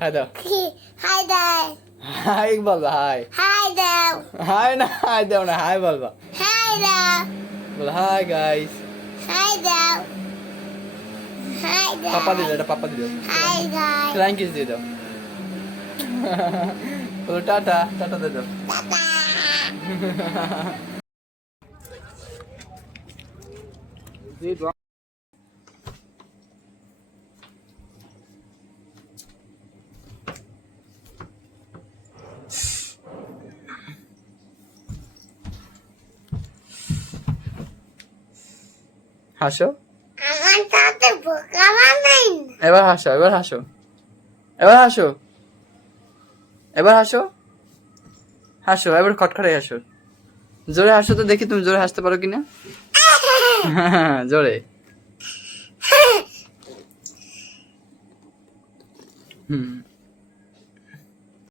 High দাও। High দাও। High বলবা হাই। হাই দাও। হাই না হাই দাও না হাই বলবা। হাই দাও। বল হাই গাইস। হাই দাও। হাই দাও। পাপা দিল এটা পাপা দিল। হাই দাও। ফ্লাইং কিস দিয়ে দাও। বলো টাটা টাটা দিয়ে দাও। হাসো। আমার সাথে বোকা বানাই না। এবার হাসো এবার হাসো এবার হাসো এবার হাসো হাসো এবার খটখটাই হাসো জোরে হাসো তো দেখি তুমি জোরে হাসতে পারো কিনা জোরে হুম